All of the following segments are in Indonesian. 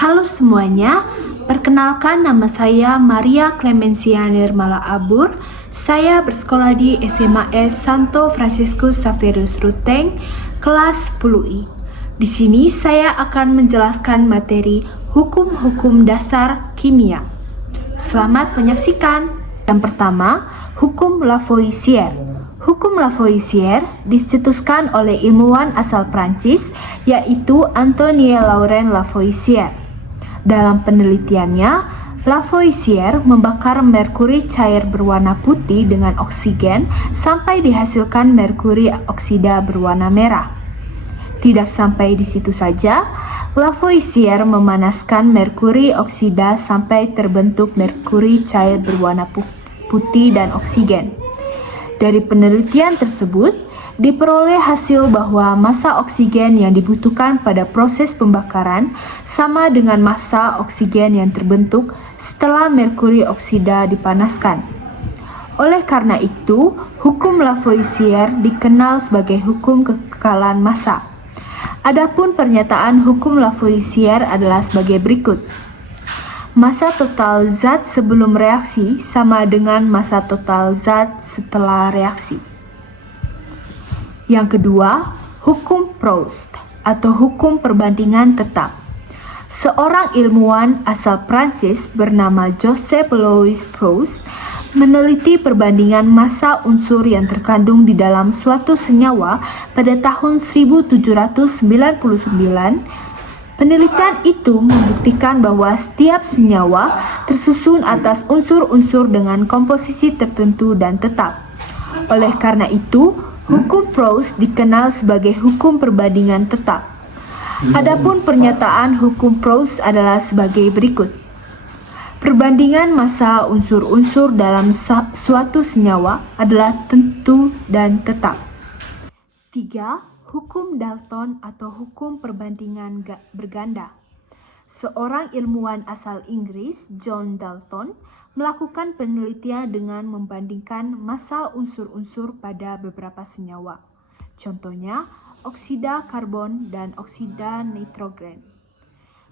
Halo semuanya, perkenalkan nama saya Maria Clemencia Nirmala Abur. Saya bersekolah di SMA Santo Franciscus Xavierus Ruteng, kelas 10I. Di sini saya akan menjelaskan materi hukum-hukum dasar kimia. Selamat menyaksikan. Yang pertama, hukum Lavoisier. Hukum Lavoisier dicetuskan oleh ilmuwan asal Prancis, yaitu Antoine Laurent Lavoisier. Dalam penelitiannya, Lavoisier membakar merkuri cair berwarna putih dengan oksigen sampai dihasilkan merkuri oksida berwarna merah. Tidak sampai di situ saja, Lavoisier memanaskan merkuri oksida sampai terbentuk merkuri cair berwarna putih dan oksigen. Dari penelitian tersebut, diperoleh hasil bahwa massa oksigen yang dibutuhkan pada proses pembakaran sama dengan massa oksigen yang terbentuk setelah merkuri oksida dipanaskan. Oleh karena itu, hukum Lavoisier dikenal sebagai hukum kekekalan massa. Adapun pernyataan hukum Lavoisier adalah sebagai berikut. Massa total zat sebelum reaksi sama dengan massa total zat setelah reaksi. Yang kedua, hukum Proust atau hukum perbandingan tetap. Seorang ilmuwan asal Prancis bernama Joseph Louis Proust meneliti perbandingan massa unsur yang terkandung di dalam suatu senyawa pada tahun 1799. Penelitian itu membuktikan bahwa setiap senyawa tersusun atas unsur-unsur dengan komposisi tertentu dan tetap. Oleh karena itu, hukum Proust dikenal sebagai hukum perbandingan tetap. Adapun pernyataan hukum Proust adalah sebagai berikut. Perbandingan massa unsur-unsur dalam suatu senyawa adalah tentu dan tetap. 3. Hukum Dalton atau hukum perbandingan berganda. Seorang ilmuwan asal Inggris, John Dalton, melakukan penelitian dengan membandingkan massa unsur-unsur pada beberapa senyawa. Contohnya, oksida karbon dan oksida nitrogen.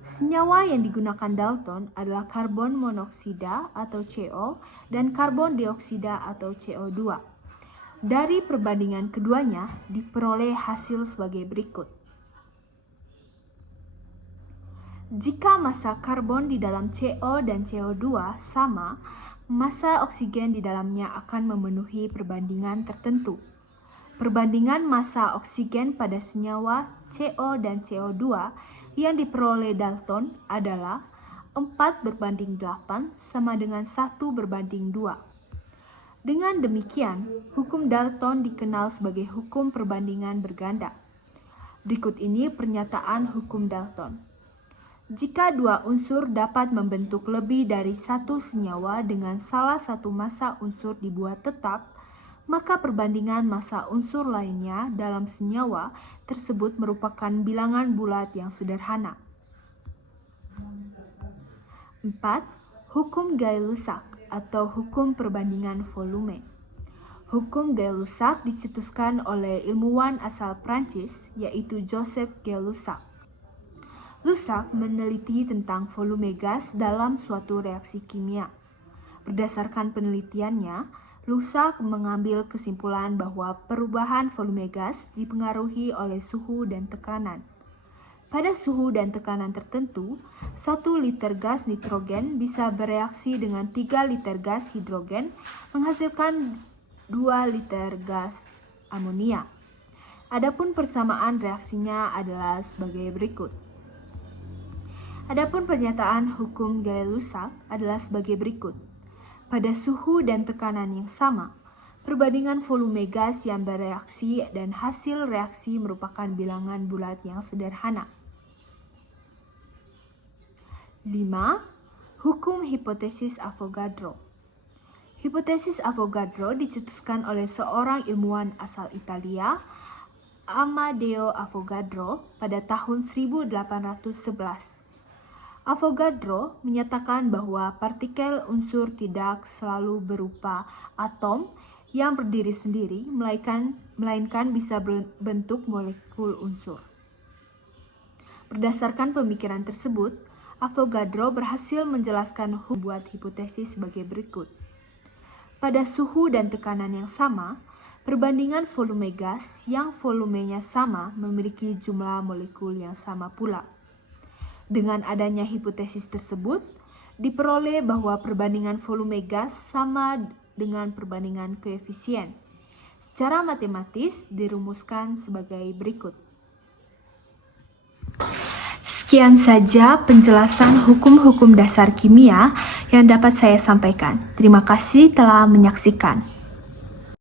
Senyawa yang digunakan Dalton adalah karbon monoksida atau CO dan karbon dioksida atau CO2. Dari perbandingan keduanya diperoleh hasil sebagai berikut. Jika massa karbon di dalam CO dan CO2 sama, massa oksigen di dalamnya akan memenuhi perbandingan tertentu. Perbandingan massa oksigen pada senyawa CO dan CO2 yang diperoleh Dalton adalah 4:8 sama dengan 1:2. Dengan demikian, hukum Dalton dikenal sebagai hukum perbandingan berganda. Berikut ini pernyataan hukum Dalton. Jika dua unsur dapat membentuk lebih dari satu senyawa dengan salah satu massa unsur dibuat tetap, maka perbandingan massa unsur lainnya dalam senyawa tersebut merupakan bilangan bulat yang sederhana. 4. Hukum Gay-Lussac atau hukum perbandingan volume. Hukum Gay-Lussac dicetuskan oleh ilmuwan asal Prancis, yaitu Joseph Gay-Lussac. Lussac meneliti tentang volume gas dalam suatu reaksi kimia. Berdasarkan penelitiannya, Lussac mengambil kesimpulan bahwa perubahan volume gas dipengaruhi oleh suhu dan tekanan. Pada suhu dan tekanan tertentu, 1 liter gas nitrogen bisa bereaksi dengan 3 liter gas hidrogen menghasilkan 2 liter gas amonia. Adapun persamaan reaksinya adalah sebagai berikut. Adapun pernyataan hukum Gay-Lussac adalah sebagai berikut. Pada suhu dan tekanan yang sama, perbandingan volume gas yang bereaksi dan hasil reaksi merupakan bilangan bulat yang sederhana. 5. Hukum hipotesis Avogadro. Hipotesis Avogadro dicetuskan oleh seorang ilmuwan asal Italia, Amadeo Avogadro, pada tahun 1811. Avogadro menyatakan bahwa partikel unsur tidak selalu berupa atom yang berdiri sendiri, melainkan bisa berbentuk molekul unsur. Berdasarkan pemikiran tersebut, Avogadro berhasil menjelaskan membuat hipotesis sebagai berikut. Pada suhu dan tekanan yang sama, perbandingan volume gas yang volumenya sama memiliki jumlah molekul yang sama pula. Dengan adanya hipotesis tersebut, diperoleh bahwa perbandingan volume gas sama dengan perbandingan koefisien. Secara matematis dirumuskan sebagai berikut. Sekian saja penjelasan hukum-hukum dasar kimia yang dapat saya sampaikan. Terima kasih telah menyaksikan.